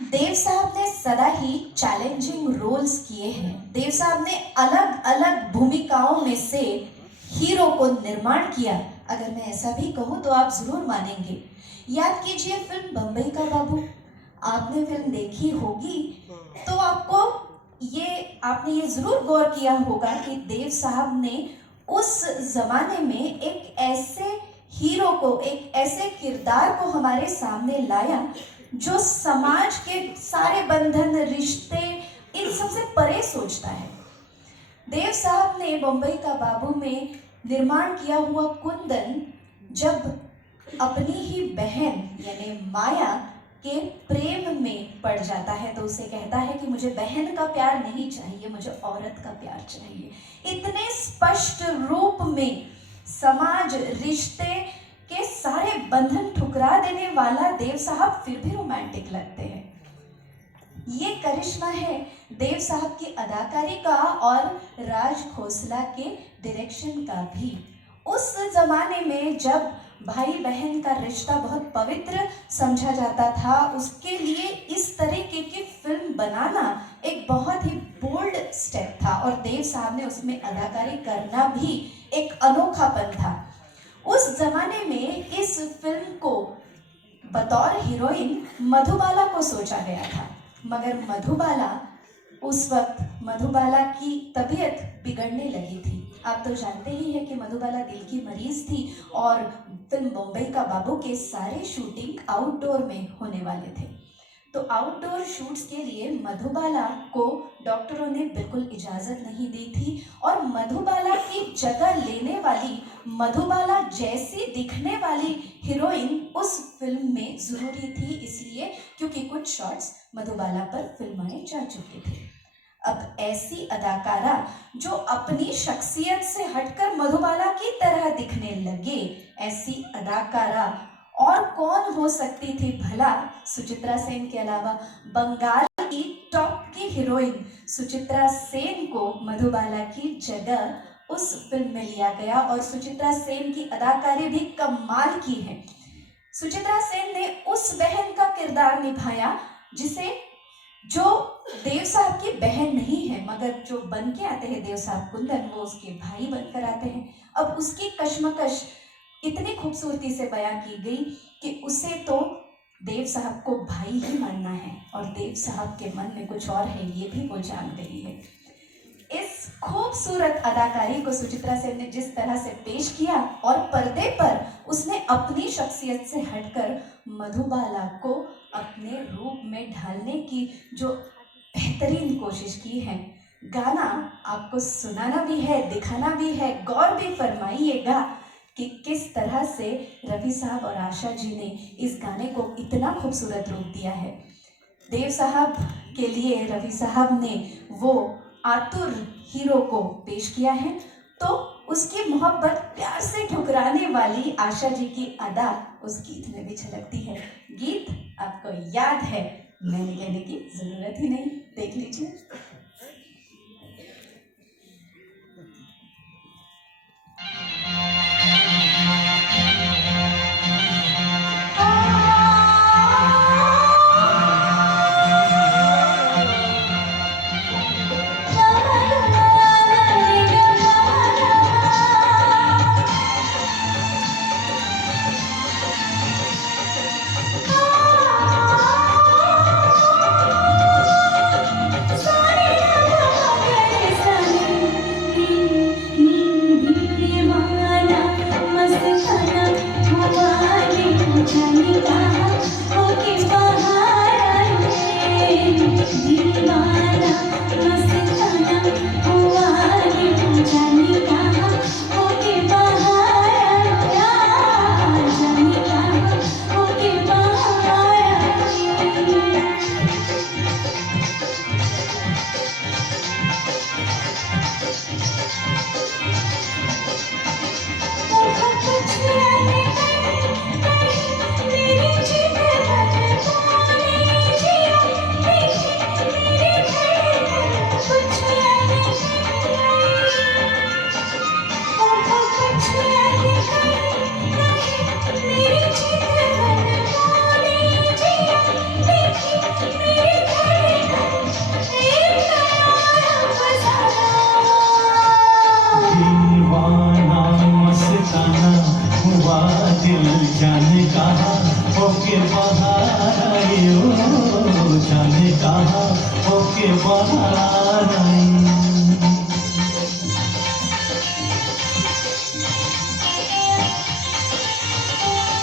देव साहब ने सदा ही चैलेंजिंग रोल्स किए हैं। देव साहब ने अलग अलग भूमिकाओं में से हीरो को निर्माण किया। अगर मैं ऐसा भी कहूँ तो आप जरूर मानेंगे। याद कीजिए फिल्म बम्बई का बाबू, आपने फिल्म देखी होगी तो आपने ये जरूर गौर किया होगा कि देव साहब ने उस जमाने में एक ऐसे हीरो को, एक ऐसे किरदार को हमारे सामने लाया जो समाज के सारे बंधन, रिश्ते, इन सबसे परे सोचता है। देव साहब ने बम्बई का बाबू में निर्माण किया हुआ कुंदन जब अपनी ही बहन यानी माया के प्रेम में पड़ जाता है तो उसे कहता है कि मुझे बहन का प्यार नहीं चाहिए, मुझे औरत का प्यार चाहिए। इतने स्पष्ट रूप में समाज, रिश्ते के सारे बंधन ठुकरा देने वाला देव साहब फिर भी रोमांटिक लगते हैं। ये करिश्मा है देव साहब की अदाकारी का और राज खोसला के डायरेक्शन का भी। उस जमाने में जब भाई बहन का रिश्ता बहुत पवित्र समझा जाता था, उसके लिए इस तरीके की फिल्म बनाना एक बहुत ही बोल्ड स्टेप था और देव साहब ने उसमें अदाकारी करना भी एक अनोखापन था। उस जमाने में इस फिल्म को बतौर हीरोइन मधुबाला को सोचा गया था, मगर मधुबाला की तबीयत बिगड़ने लगी थी। आप तो जानते ही हैं कि मधुबाला दिल की मरीज थी और फिल्म बम्बई का बाबू के सारे शूटिंग आउटडोर में होने वाले थे। तो आउटडोर शूट्स के लिए मधुबाला को डॉक्टरों ने बिल्कुल इजाज़त नहीं दी थी और मधुबाला की जगह लेने वाली, मधुबाला जैसी दिखने वाली हीरोइन उस फिल्म में ज़रूरी थी, इसलिए क्योंकि कुछ शॉट्स मधुबाला पर फिल्माए जा चुके थे। अब ऐसी अदाकारा जो अपनी शख्सियत से हटकर मधुबाला की तरह दिखने लगे, ऐसी अदाकारा और कौन हो सकती थी भला सुचित्रा सेन के अलावा। बंगाल की टॉप की हीरोइन सुचित्रा सेन को मधुबाला की जगह उस फिल्म में लिया गया और सुचित्रा सेन की अदाकारी भी कमाल की है। सुचित्रा सेन ने उस बहन का किरदार निभाया जो देव साहब की बहन नहीं है, मगर जो बन के आते हैं देव साहब कुंदन, वो उसके भाई बनकर आते हैं। अब उसकी कश्मकश इतनी खूबसूरती से बयां की गई कि उसे तो देव साहब को भाई ही मानना है और देव साहब के मन में कुछ और है, ये भी वो जान गई है। इस खूबसूरत अदाकारी को सुचित्रा सेन ने जिस तरह से पेश किया और पर्दे पर उसने अपनी शख्सियत से हटकर मधुबाला को अपने रूप में ढालने की जो बेहतरीन कोशिश की है। गाना आपको सुनाना भी है, दिखाना भी है, गौर भी फरमाइएगा कि किस तरह से रवि साहब और आशा जी ने इस गाने को इतना खूबसूरत रूप दिया है। देव साहब के लिए रवि साहब ने वो आतुर हीरो को पेश किया है, तो उसकी मोहब्बत प्यार से ठुकराने वाली आशा जी की अदा उस गीत में भी झलकती है। गीत आपको याद है, मैंने कहने की जरूरत ही नहीं, देख लीजिए। Sorry. के बहारा